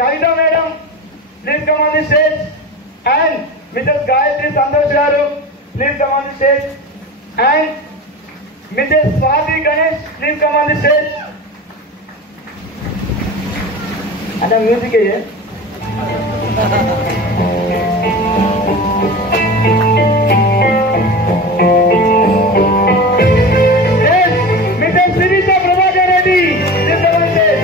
Kavita madam, please come on the stage. And Mrs. Gayatri Santosh garu, please come on the stage. And Mrs. Swati Ganesh, please come on the stage. And the music is here. Yes, Mrs. Sirisha Prabhakar Reddy, please come on the stage.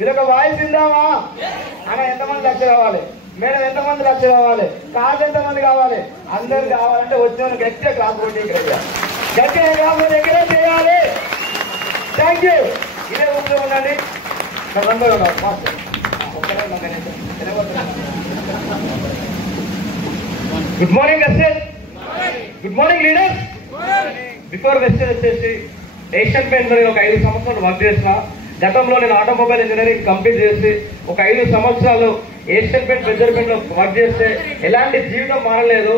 ఇదొక voice ఇందామా అన్న ఎంతమంది లక్ష కావాలి, madam ఎంతమంది లక్ష కావాలి, కాదు ఎంతమంది కావాలి, అందరు కావాలంటే వచ్చిన గట్టిగా క్లాస్ కొట్టి గట్టిగా క్లాస్ దగ్గర చేయాలి. Thank you. ఇదే ఊళ్ళో ఉండండి. Good morning western, good morning leaders. Before western వచ్చేసి ఏషియన్ పెయింట్స్ లో ఒక 5 సంవత్సరాలు వర్క్ చేసిన. గతంలో నేను ఆటోమొబైల్ ఇంజనీరింగ్ కంప్లీట్ చేసి ఒక 5 సంవత్సరాలు ఏషియన్ పెయింట్ బెజర్ పెయింట్ లో వర్క్ చేస్తే ఎలాంటి జీవితం మారలేదు.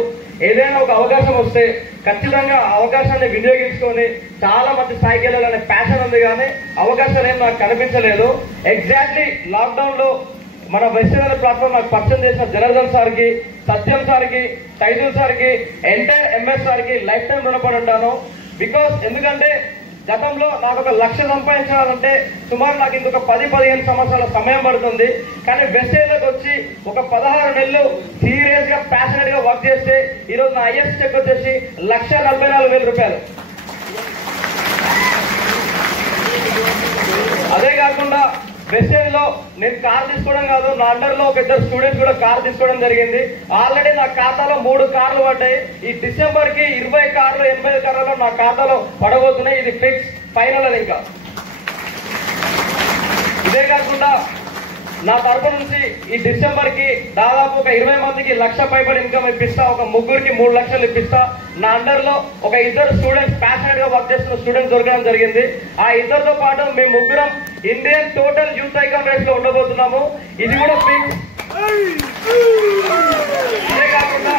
ఏదైనా ఒక అవకాశం వస్తే ఖచ్చితంగా అవకాశాన్ని వినియోగించుకొని చాలా మంది స్థాయికి వెళ్ళాలనే ప్యాషన్ ఉంది, కానీ అవకాశాలు ఏం నాకు కనిపించలేదు. ఎగ్జాక్ట్లీ లాక్డౌన్ లో మన వెస్టర్న్ ప్లాట్ఫామ్ నాకు పరిచయం చేసిన జనార్దన్ సార్కి, సత్యం సార్కి, టైజుల్ సార్కి, ఎంటైర్ ఎంఎస్ సార్కి లైఫ్ టైం రుణపడి ఉంటాను. బికాస్ ఎందుకంటే గతంలో నాకు ఒక 1,00,000 సంపాదించాలంటే సుమారు నాకు ఇంకొక 10-15 సంవత్సరాల సమయం పడుతుంది. కానీ వెస్టేజ్లోకి వచ్చి ఒక 16 నెలలు సీరియస్ గా ప్యాషనెట్ గా వర్క్ చేస్తే ఈరోజు నా ఐఎస్ చెక్ వచ్చేసి 1,44,000 రూపాయలు. అదే కాకుండా వెస్టేజ్ లో నేను కార్ తీసుకోవడం కాదు, నా అండర్ లో ఒక 2 స్టూడెంట్స్ కూడా కార్ తీసుకోవడం జరిగింది. ఆల్రెడీ నా ఖాతాలో 3 కార్లు పడ్డాయి. ఈ డిసెంబర్ కి 20 కార్లు 80 కార్లలో నా ఖాతాలో పడబోతున్నాయి. ఇది ఫిక్స్ ఫైనల్ అది. ఇంకా ఇదే కాకుండా నా తరపు నుంచి ఈ డిసెంబర్ కి దాదాపు ఒక 20 మందికి 1,00,000 పైబడి ఇన్కమ్ ఇప్పిస్తా. ఒక 3కి 3 లక్షలు ఇప్పిస్తా. నా అండర్ లో ఒక 2 స్టూడెంట్స్ ప్యాషనెట్ గా వర్క్ చేస్తున్న స్టూడెంట్స్ దొరకడం జరిగింది. ఆ 2తో పాటు మేము 3 Indian total youth icon race లో ఉండబోతున్నాము. ఇది కూడా ఫిక్స్. ఇదే కాకుండా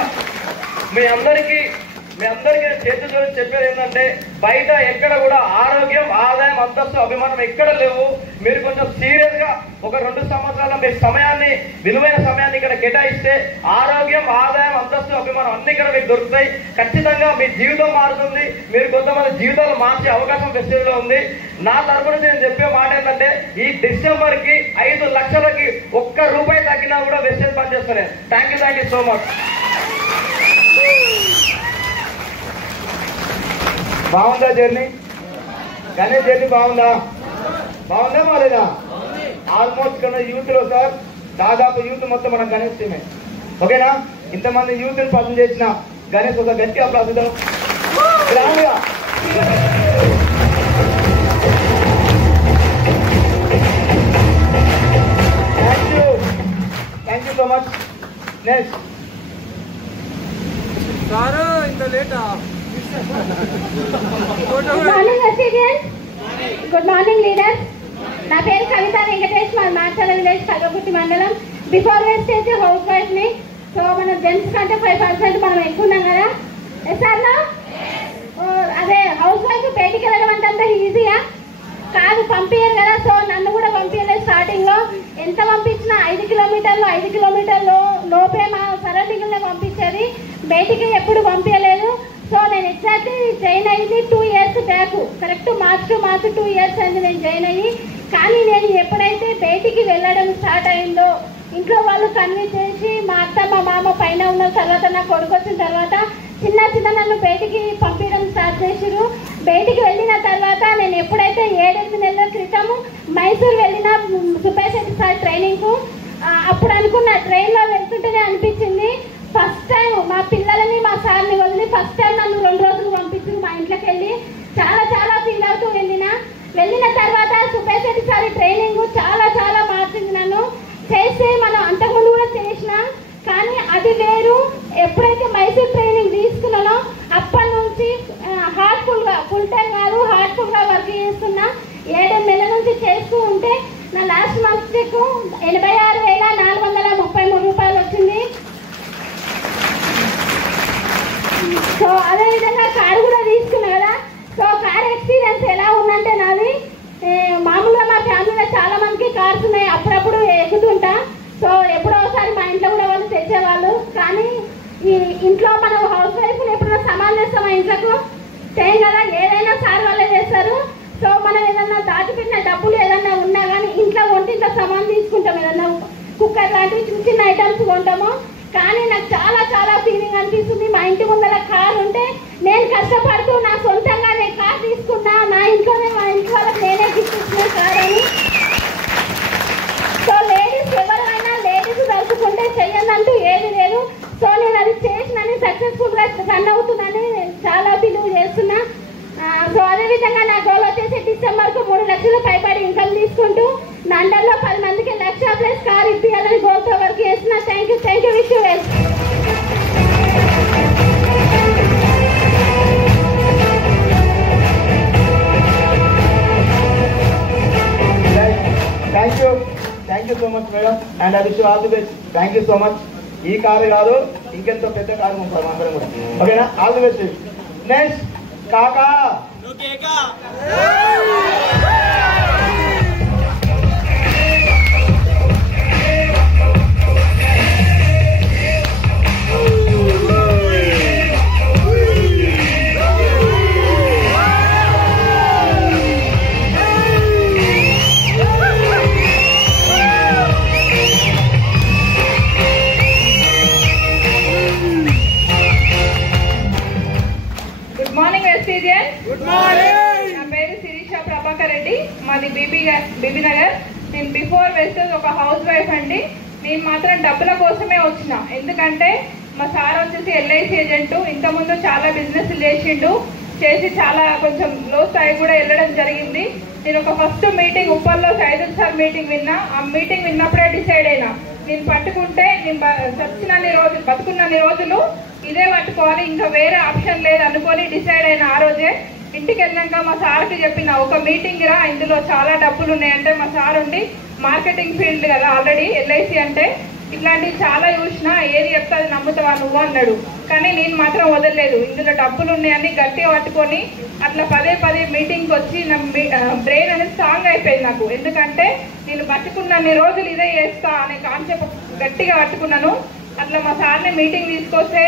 మీ అందరికీ చేతుల గురించి చెప్పేది ఏంటంటే బయట ఎక్కడ కూడా ఆరోగ్యం, ఆదాయం, అంతస్తు, అభిమానం ఎక్కడ లేవు. మీరు కొంచెం సీరియస్ గా ఒక 2 సంవత్సరాల మీ సమయాన్ని, విలువైన సమయాన్ని ఇక్కడ కేటాయిస్తే ఆరోగ్యం, ఆదాయం, అంతస్తు, అభిమానం అన్ని ఇక్కడ మీకు దొరుకుతాయి. ఖచ్చితంగా మీ జీవితం మారుతుంది. మీరు కొంతమంది జీవితాలు మార్చే అవకాశం ఫెస్టివల్ లో ఉంది. నా తరపు నుంచి నేను చెప్పే మాట ఏంటంటే ఈ డిసెంబర్ కి 5 లక్షలకి 1 రూపాయి తగ్గినా కూడా వెస్టేజ్ పనిచేస్తాను. Thank you so much. బాగుందా జర్నీ? గణేష్ జర్నీ బాగుందా? బాగాలేదా? ఆల్మోస్ట్ కన్నా యూత్ లో సార్ దాదాపు యూత్ మొత్తం మన గణేష్ టీమే. ఓకేనా? ఇంతమంది యూత్ పసంद చేసిన గణేష్ ఒక గట్టి అప్లాసిద్దాం. Thank you so much. Next sir ఇంత లేటా? Good morning assistant. Good morning leader. నా పేరు కవిత వెంకటేష్, మా మాచల విలేజ్ కల్వకుర్తి మండలం. బిఫోర్ వెస్టేజ్ హౌస్ వైఫ్ ని. సో మనం జెంట్స్ కంటే 5% మనం ఎక్కున్నాం కదా. ఎస్ఆర్నా అదే హౌస్ వైఫ్ బయటికి వెళ్ళడం అంటే అంత ఈజీయా కాదు, పంపించారు కదా. సో నన్ను కూడా పంపించలేదు స్టార్టింగ్ లో. ఎంత పంపించినా 5 కిలోమీటర్లు లోపే మా సరౌండింగ్ లో పంపించేది. బయటికి ఎప్పుడు పంపించలేదు. సో నేను ఎగ్జాక్ట్లీ జాయిన్ అయ్యింది 2 years back, correct March 2 years అయింది నేను జాయిన్ అయ్యి. కానీ నేను ఎప్పుడైతే బయటికి వెళ్ళడం స్టార్ట్ అయిందో ఇంట్లో వాళ్ళు కన్విన్స్ చేసి మా అత్త మా మామ పైన ఉన్న తర్వాత నా కొడుకు వచ్చిన తర్వాత చిన్న నన్ను బయటికి పంపించడం స్టార్ట్ చేసిరు. బయటికి వెళ్ళిన తర్వాత నేను ఎప్పుడైతే 7-8 నెలల క్రితం మైసూర్ వెళ్ళిన సుభాష్ రెడ్డి సార్ ట్రైనింగ్కు, అప్పుడు అనుకున్న ట్రైన్లో వెళ్తుంటేనే అనిపించింది ఫస్ట్ టైం మా పిల్లలని మా సార్ని వదిలి ఫస్ట్ టైం నన్ను 2 రోజులు పంపించి మా ఇంట్లోకి వెళ్ళి చాలా ఫీల్ అవుతూ వెళ్ళిన తర్వాత సుభాష్ రెడ్డి సార్ ట్రైనింగ్ చాలా మార్చింది నన్ను. చేస్తే మనం అంతకుముందు కూడా చేసిన, కానీ అది వేరు. ఎప్పుడైతే మైసూర్ ట్రైనింగ్ తీసుకున్నానో అప్పటి నుంచి హార్ట్ఫుల్గా, ఫుల్ టైం కాదు హార్ట్ఫుల్గా వర్క్ చేస్తున్నా. 7 నెలల నుంచి చేస్తూ ఉంటే నా లాస్ట్ మంత్ చెక్ 86,433 రూపాయలు వచ్చింది. సో అదేవిధంగా కారు కూడా తీసుకున్నా కదా. సో కార్ ఎక్స్పీరియన్స్ ఎలా ఉందంటే నాది, మామూలుగా మా ఫ్యామిలీలో చాలా మందికి కార్స్ ఉన్నాయి, అప్పుడప్పుడు ఎక్కుతుంటా. సో ఎప్పుడో ఒకసారి మా ఇంట్లో కూడా వాళ్ళు తెచ్చేవాళ్ళు. కానీ ఈ ఇంట్లో మనం హౌస్ వైఫ్ని ఎప్పుడైనా సమాన్ చేస్తాం, మా ఇంట్లోకి చేయం కదా, ఏదైనా సార్ వాళ్ళే చేస్తారు. సో మనం ఏదన్నా దాచిపెట్టిన డబ్బులు ఏదన్నా ఉన్నా కానీ ఇంట్లో వంటింట్లో సమాన్ తీసుకుంటాం, ఏదన్నా కుక్కర్ లాంటివి చిన్న ఐటమ్స్ కొంటాము. కానీ నాకు చాలా ఫీలింగ్ అనిపిస్తుంది, మా ఇంటి ముందర కార్ ఉంటే నేను కష్టపడుతూ నా సొంతంగా నేను కార్ తీసుకున్నా, నా ఇంట్లోనే మా ఇంట్లో వాళ్ళకి నేనే గిఫ్ట్ ఇచ్చిన కార్ అని. సో లేడీస్ ఎవరైనా లేడీస్ తలుచుకుంటే చెయ్యనంటూ ఏది లేదు. సో నేను అది చేసినని సక్సెస్ఫుల్గా రన్ అవుతుందని చాలా బిలీవ్ చేస్తున్నా. సో అదేవిధంగా నా గోల్ వచ్చేసి డిసెంబర్కు 3 లక్షల పైబడి ఇన్కమ్ తీసుకుంటూ నా అండర్లో 10 మందికి 1,00,000+ కార్ ఇప్పించాలని గోల్తో వర్క్ చేస్తున్నా. Thank you wish you well. Thank you so much madam, and I wish you all the best. Thank you so much. ఈ కారు కాదు ఇంకెంతో పెద్ద కారు ఉంటాం అందరం కూడా, ఓకేనా? All the best. నెక్స్ట్ కాకా. నా పేరు శిరీష ప్రభాకర్ రెడ్డి, మాది బీబీ నగర్. నేను బిఫోర్ వెస్టర్స్ ఒక హౌస్ వైఫ్ అండి. నేను మాత్రం డబ్బుల కోసమే వచ్చిన, ఎందుకంటే మా సార్ వచ్చేసి ఎల్ఐసి ఏజెంట్, ఇంతకుముందు చాలా బిజినెస్ చేసి చాలా కొంచెం లో స్థాయి కూడా వెళ్ళడం జరిగింది. నేను ఒక ఫస్ట్ మీటింగ్ ఉప్పల్లో సైదుల్ సార్ మీటింగ్ విన్నా. ఆ మీటింగ్ విన్నప్పుడే డిసైడ్ అయినా, నేను పట్టుకుంటే నేను బతుకున్నన్ని రోజులు ఇదే పట్టుకోవాలి, ఇంకా వేరే ఆప్షన్ లేదు అనుకొని డిసైడ్ అయినా. ఆ రోజే ఇంటికి వెళ్ళాక మా సార్కి చెప్పిన, ఒక మీటింగ్ రా, ఇందులో చాలా డబ్బులు ఉన్నాయంటే మా సార్ ఉండి మార్కెటింగ్ ఫీల్డ్ కదా ఆల్రెడీ ఎల్ఐసి అంటే, ఇట్లాంటివి చాలా చూసినా ఏది చెప్తే అది నమ్ముతావా నువ్వు అన్నాడు. కానీ నేను మాత్రం వదలలేదు, ఇందులో డబ్బులు ఉన్నాయని గట్టిగా పట్టుకొని అట్లా పదే మీటింగ్కి వచ్చి నా బ్రెయిన్ అనేది స్ట్రాంగ్ అయిపోయింది నాకు. ఎందుకంటే నేను బతుకున్నన్ని రోజులు ఇదే చేస్తా అనే కాన్సెప్ట్ గట్టిగా పట్టుకున్నాను. అట్లా మా సార్ని మీటింగ్ తీసుకొస్తే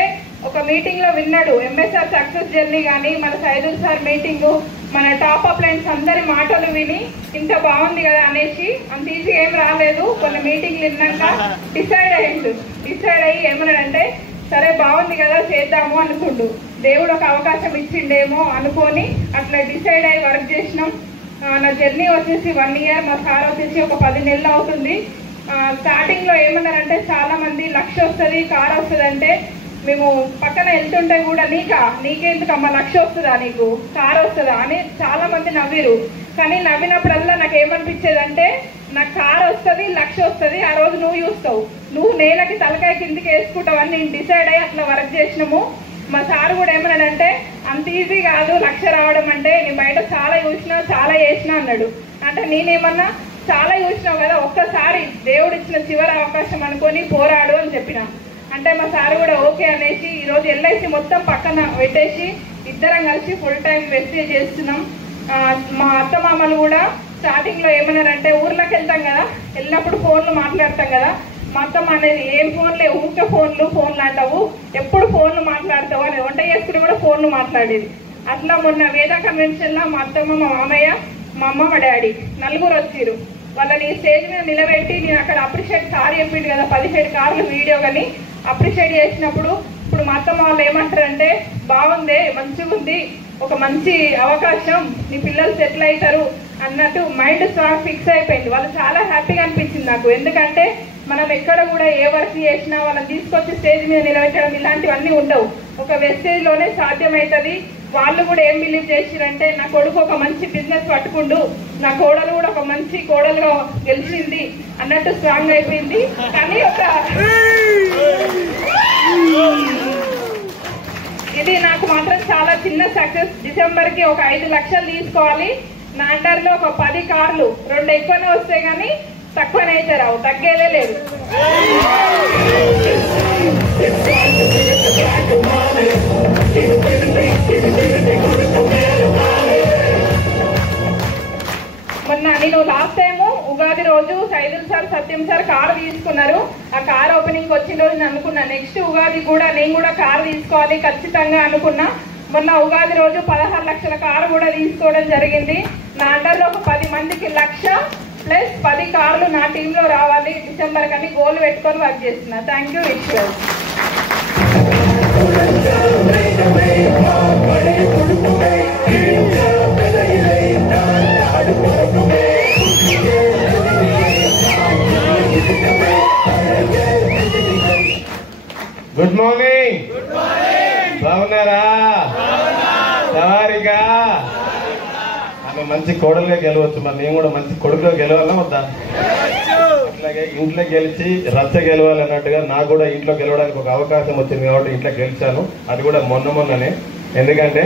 ఒక మీటింగ్లో విన్నాడు ఎంఎస్ఆర్ సక్సెస్ జర్నీ కానీ మన సైదుల్ సార్ మీటింగు, మన టాప్ అప్లైన్స్ అందరి మాటలు విని ఇంత బాగుంది కదా అనేసి, అంత ఈజీ ఏం రాలేదు. కొన్ని మీటింగ్లు విన్నాక డిసైడ్ అయ్యి ఏమన్నాడంటే, సరే బాగుంది కదా చేద్దాము అనుకుండు. దేవుడు ఒక అవకాశం ఇచ్చిండేమో అనుకొని అట్లా డిసైడ్ అయ్యి వర్క్ చేసినాం. నా జర్నీ వచ్చేసి 1 year, మా సార్ వచ్చేసి ఒక 10 నెలలు అవుతుంది. స్టార్టింగ్లో ఏమన్నారంటే చాలా మంది 1,00,000 వస్తుంది, కార్ వస్తుంది అంటే, మేము పక్కన వెళ్తుంటే కూడా నీకెందుకమ్మా 1,00,000 వస్తుందా, నీకు కార్ వస్తుందా అని చాలా మంది నవ్విరు. కానీ నవ్వినప్పుడల్లా నాకు ఏమనిపించేది అంటే, నాకు కార్ వస్తుంది, 1,00,000 వస్తుంది, ఆ రోజు నువ్వు చూస్తావు, నువ్వు నేలకి తలకాయ కిందికి వేసుకుంటావు అని నేను డిసైడ్ అయ్యి అట్లా వర్క్ చేసినాము. మా సార్ కూడా ఏమన్నాడంటే, అంత ఈజీ కాదు 1,00,000 రావడం అంటే, నేను బయట చాలా చూసినా చాలా చేసినా అన్నాడు. అంటే నేనేమన్నా, చాలా చూసినావు కదా, ఒక్కసారి దేవుడు ఇచ్చిన చివరి అవకాశం అనుకొని పోరాడు అని చెప్పిన. అంటే మా సార్ కూడా ఓకే అనేసి ఈరోజు ఎల్ఐసి మొత్తం పక్కన పెట్టేసి ఇద్దరం కలిసి ఫుల్ టైం వెస్టేజ్ చేస్తున్నాం. మా అత్తమామలు కూడా స్టార్టింగ్లో ఏమన్నారంటే, ఊర్లోకి వెళ్తాం కదా, వెళ్ళినప్పుడు ఫోన్లు మాట్లాడతాం కదా, మొత్తం అనేది ఏం ఫోన్లే, ఊరికే ఫోన్లు అంటావు, ఎప్పుడు ఫోన్లు మాట్లాడతావు అని వంట చేసుకుని కూడా ఫోన్లు మాట్లాడేది. అట్లా మొన్న వేద కన్వెన్షన్ లో మా అత్తమ్మ, మా మామయ్య, మా అమ్మ, మా డాడీ నలుగురు వచ్చిర్రు. వాళ్ళని స్టేజ్ మీద నిలబెట్టి నేను అక్కడ అప్రిషియేట్ కార్ చెప్పిండు కదా, 17 కార్లు వీడియో కానీ అప్రిషియేట్ చేసినప్పుడు ఇప్పుడు మా అత్తమ్మ వాళ్ళు ఏమంటారంటే, బాగుంది, మంచిగా ఉంది, ఒక మంచి అవకాశం, నీ పిల్లలు సెటిల్ అవుతారు అన్నట్టు మైండ్ స్ట్రాంగ్ ఫిక్స్ అయిపోయింది. వాళ్ళు చాలా హ్యాపీగా అనిపించింది నాకు. ఎందుకంటే మనం ఎక్కడ కూడా ఏ వర్క్ చేసినా వాళ్ళని తీసుకొచ్చి స్టేజ్ మీద నిలబెట్టడం ఇలాంటివన్నీ ఉండవు, ఒక వెస్టేజ్ లోనే సాధ్యమవుతుంది. వాళ్ళు కూడా ఏం బిలీవ్ చేసిరంటే, నా కొడుకు ఒక మంచి బిజినెస్ పట్టుకుండు, నా కోడలు కూడా ఒక మంచి కోడలుగా గెలిచింది అన్నట్టు స్ట్రాంగ్ అయిపోయింది. కానీ ఇది నాకు మాత్రం చాలా చిన్న సక్సెస్. డిసెంబర్ కి ఒక 5 లక్షలు తీసుకోవాలి, నా అండర్లో ఒక 10 కార్లు, 2 ఎక్కువనే వస్తాయి కానీ తక్కువనైతే రావు, తగ్గేదే లేదు. మొన్న నేను లాస్ట్ టైం ఉగాది రోజు సైదుల్ సార్, సత్యం సార్ కారు తీసుకున్నారు. ఆ కార్ ఓపెనింగ్ వచ్చిన రోజు నేను అనుకున్నా నెక్స్ట్ ఉగాది కూడా నేను కూడా కారు తీసుకోవాలి ఖచ్చితంగా అనుకున్నా. మొన్న ఉగాది రోజు 16 లక్షల కారు కూడా తీసుకోవడం జరిగింది. నా అండర్లో ఒక 10 మందికి 1,00,000 ప్లస్ 10 కార్లు నా టీంలో రావాలి డిసెంబర్ కని గోల్ పెట్టుకొని వర్క్ చేస్తున్నా. Thank you Ishwar. Good morning. బాగున్నారా? సవారిగా ఆమె మంచి కోడలుగా గెలవచ్చు, మరి నేను కూడా మంచి కొడుకుగా గెలవాలా వద్దా? అట్లాగే ఇంట్లో గెలిచి రచ్చ గెలవాలి అన్నట్టుగా నాకు కూడా ఇంట్లో గెలవడానికి ఒక అవకాశం వచ్చింది కాబట్టి ఇంట్లో గెలిచాను. అది కూడా మొన్ననే. ఎందుకంటే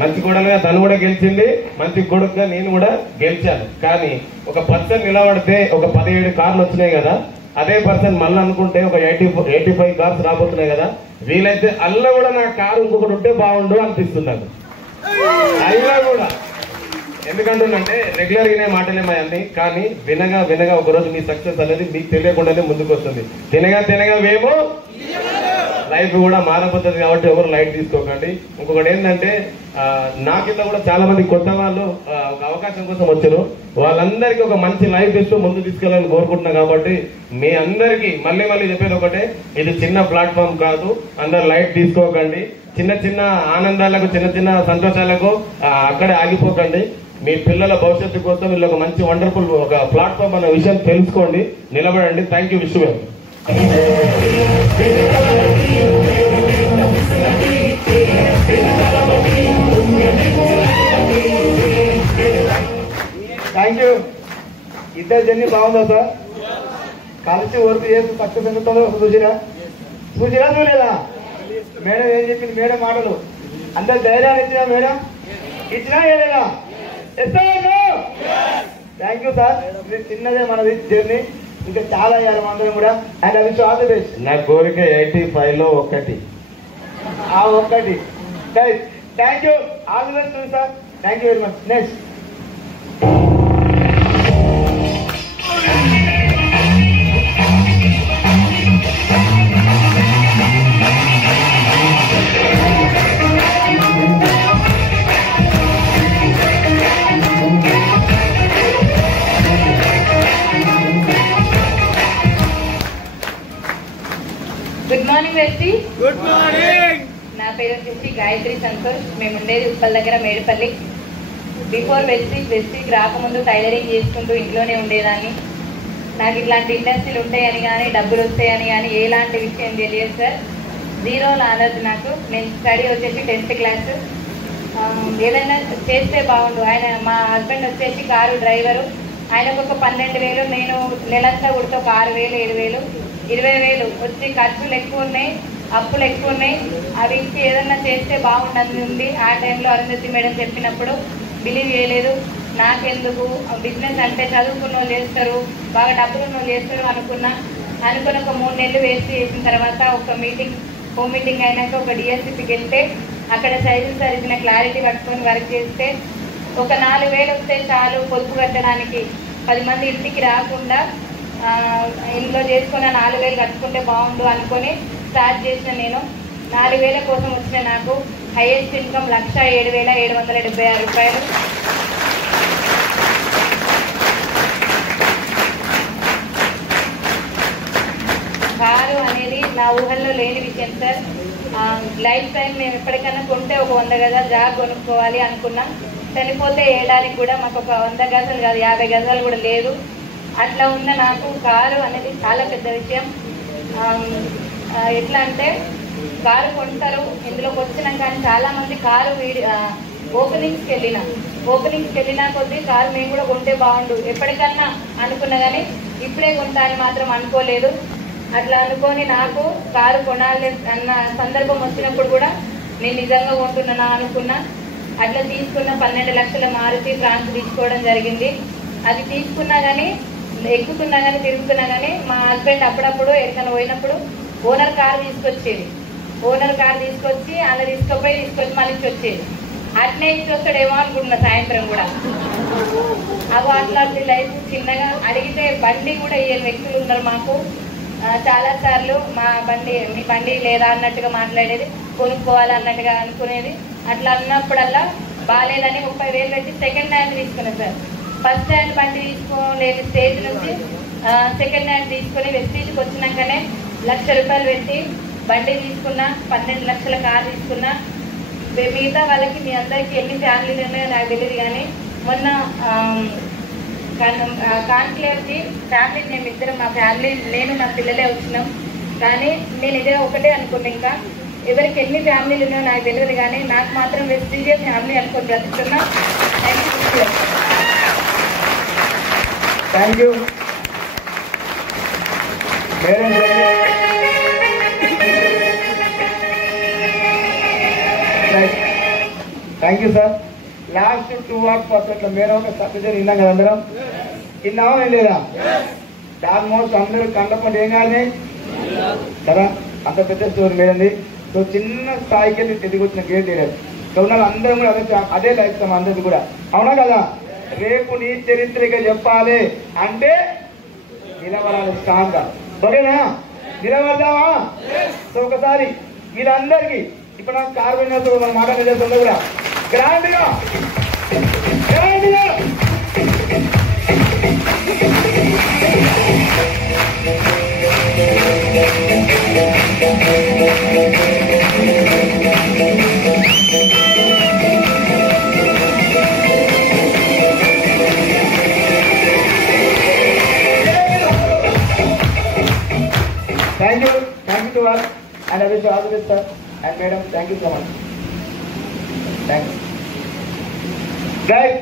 మంచి కోడలుగా తను కూడా గెలిచింది, మంచి కొడుకుగా నేను కూడా గెలిచాను. కానీ ఒక పర్సన్ నిలబడితే ఒక 17 కార్లు వచ్చినాయి కదా, అదే పర్సన్ మళ్ళీ అనుకుంటే ఒక 85 కార్స్ రాబోతున్నాయి కదా, వీలైతే అల్లా కూడా నా కారు ఇంకొకటి ఉంటే బాగుండు అనిపిస్తున్నాను. అయినా కూడా ఎందుకంటున్నంటే రెగ్యులర్ గానే మాటలేమో అన్ని, కానీ వినగా వినగా ఒకరోజు మీ సక్సెస్ అనేది మీకు తెలియకుండానే ముందుకు వస్తుంది. తినగా వేమో లైఫ్ కూడా మారబోతుంది కాబట్టి ఎవరు లైట్ తీసుకోకండి. ఇంకొకటి ఏంటంటే నా కింద కూడా చాలా మంది కొత్త వాళ్ళు ఒక అవకాశం కోసం వచ్చారు. వాళ్ళందరికీ ఒక మంచి లైఫ్ ఇస్తూ ముందు తీసుకెళ్ళాలని కోరుకుంటున్నాం. కాబట్టి మీ అందరికీ మళ్ళీ చెప్పేది ఒకటే, ఇది చిన్న ప్లాట్ఫామ్ కాదు, అందరు లైట్ తీసుకోకండి. చిన్న ఆనందాలకు, చిన్న సంతోషాలకు అక్కడే ఆగిపోకండి. మీ పిల్లల భవిష్యత్తు కోసం వీళ్ళు ఒక మంచి వండర్ఫుల్ ఒక ప్లాట్ఫామ్ అన్న విషయం తెలుసుకోండి, నిలబడండి. Thank you. Wish you. Thank you. ఇద్దరు జర్నీ బాగుందా సార్? కలిసి వర్క్ చేసి సక్సెస్ ఎందుకుందో చూసిరా చూడలేదా? మేడం ఏం చెప్పింది? మేడం మాటలు అందరు ధైర్యాన్ని ఇచ్చినా మేడం, ఇచ్చినా లేదా? Thank you sir. ఇది చిన్నదే మనది జర్నీ, ఇంకా చాలా అయ్యారు అందరం కూడా. అండ్ అది ఆల్ ది బెస్ట్. నా కోరిక 85లో ఒకటి. Thank you. All the best sir. Thank you very much. Next good morning వెస్టీ. Good morning. నా పేరు వచ్చేసి గాయత్రి సంతోష్. మేము ఉండేది ఉప్పల్ దగ్గర మేడిపల్లి. బిఫోర్ వెస్టీకి రాకముందు టైలరింగ్ చేసుకుంటూ ఇంట్లోనే ఉండేదాన్ని. నాకు ఇట్లాంటి ఇండస్ట్రీలు ఉంటాయని కానీ డబ్బులు వస్తాయని కానీ ఎలాంటి విషయం తెలియదు సార్. జీరో నాలెడ్జ్ నాకు. నేను స్టడీ వచ్చేసి 10th క్లాస్. ఏదైనా చేస్తే బాగుండు. ఆయన మా హస్బెండ్ వచ్చేసి కారు డ్రైవరు. ఆయనకు ఒక 12,000, నేను నెలంతా కుడితే ఒక 6,000, 7,000, 20,000 వచ్చి ఖర్చులు ఎక్కువ ఉన్నాయి, అప్పులు ఎక్కువ ఉన్నాయి. అవి ఇచ్చి ఏదన్నా చేస్తే బాగుండని ఉంది. ఆ టైంలో అరుంధతి మేడం చెప్పినప్పుడు బిలీవ్ చేయలేదు. నాకెందుకు, బిజినెస్ అంటే చదువుకున్న వాళ్ళు చేస్తారు, బాగా డబ్బులు ఉన్న వాళ్ళు చేస్తారు అనుకుని ఒక 3 నెలలు వేస్ట్ చేసిన తర్వాత ఒక హోమ్ మీటింగ్ అయినాక ఒక డిఎస్సిపికి వెళ్తే అక్కడ సైజులు సరిగిన క్లారిటీ పట్టుకొని వర్క్ చేస్తే ఒక 4,000 వస్తే చాలు పొదుపు కట్టడానికి. 10 మంది ఇంటికి రాకుండా ఇంట్లో చేసుకున్న 4,000 కట్టుకుంటే బాగుండు అనుకొని స్టార్ట్ చేసిన నేను. 4,000 కోసం వచ్చిన నాకు హైయెస్ట్ ఇన్కమ్ 1,07,776 రూపాయలు. కారు అనేది నా ఊహల్లో లేని విషయం సార్. లైఫ్ టైం మేము ఎప్పటికైనా కొంటే ఒక 100 గజాలు జాగా కొనుక్కోవాలి అనుకున్నా. చనిపోతే వేయడానికి కూడా మాకు ఒక 100 గజాలు కాదు 50 గజాలు కూడా లేదు. అట్లా ఉన్న నాకు కారు అనేది చాలా పెద్ద విషయం. ఎట్లా అంటే కారు కొంటారు, ఇందులోకి వచ్చినాం కానీ చాలామంది కారు ఓపెనింగ్స్కి వెళ్ళినా కొద్దీ కారు మేము కూడా కొంటే బాగుండు ఎప్పటికన్నా అనుకున్నా కానీ ఇప్పుడే కొంటా అని మాత్రం అనుకోలేదు. అట్లా అనుకొని నాకు కారు కొనాలి అన్న సందర్భం వచ్చినప్పుడు కూడా నేను నిజంగా కొంటున్నానా అనుకున్నా. అట్లా తీసుకున్న 12 లక్షల మారుతి ఫ్రాన్స్ తీసుకోవడం జరిగింది. అది తీసుకున్నా కానీ ఎక్కుతున్నా కానీ తిరుగుతున్నా కానీ మా హస్బెండ్ అప్పుడప్పుడు ఎక్కడికైనా పోయినప్పుడు ఓనర్ కారు తీసుకొచ్చేది. ఓనర్ కారు తీసుకొచ్చి అలా తీసుకొచ్చి మళ్ళీ వచ్చేది. అట్నే ఇచ్చి వస్తాడేమో అనుకుంటున్నా సాయంత్రం కూడా. అవి అట్లాంటి లైఫ్ చిన్నగా అడిగితే బండి కూడా ఇయ్యని వ్యక్తులు ఉన్నారు మాకు. చాలా సార్లు మీ బండి లేదా అన్నట్టుగా మాట్లాడేది, కొనుక్కోవాలన్నట్టుగా అనుకునేది. అట్లా అన్నప్పుడల్లా బాగాలేదని 30,000 పెట్టి సెకండ్ హ్యాండ్ తీసుకున్నాను సార్. ఫస్ట్ హ్యాండ్ బండి తీసుకోలేని స్టేజ్ నుంచి సెకండ్ హ్యాండ్ తీసుకొని వెస్టీజ్కి వచ్చినాకనే 1,00,000 రూపాయలు పెట్టి బండి తీసుకున్నా, 12 లక్షల కారు తీసుకున్నా. మిగతా వాళ్ళకి మీ అందరికీ ఎన్ని ఫ్యామిలీలు ఉన్నాయో నాకు తెలియదు కానీ మొన్న కాన్క్లేవ్కి ఫ్యామిలీకి మేము ఇద్దరం మా ఫ్యామిలీ నేను నా పిల్లలే వచ్చినాం. కానీ నేను ఇదే ఒకటే అనుకున్నా, ఇంకా ఎవరికి ఎన్ని ఫ్యామిలీలు ఉన్నాయో నాకు తెలియదు కానీ నాకు మాత్రం వెస్టీజియస్ ఫ్యామిలీ అనుకుని బ్రతుకుతున్నా. Thank you. Thank you sir. Last 2% మీరు ఒక సబ్జెక్ట్ విన్నాం కదా అందరం, విన్నామా లేదా? ఆల్మోస్ట్ అందరూ కండపండి ఏం కాదు కదా, అంత పెద్ద స్టోరీ లేదండి. సో చిన్న స్థాయికి వెళ్ళి తిరిగి వచ్చిన గేట్ లేదు. సో ఉన్న అందరం కూడా అదే లైఫ్ టైం అందరిది కూడా, అవునా కదా? రేపు నీ చరిత్రగా చెప్పాలి అంటే నిలబడాలి స్ట్రాంగ్గా, ఓకేనా? నిలబడదామా? సో ఒకసారి వీళ్ళందరికీ ఇప్పుడు నాకు కార్బన్ మన మాట చేస్తుందో కూడా గ్రాండ్గా Thank you to all, and I wish you all the best, sir. And madam, thank you so much. Thanks. Guys,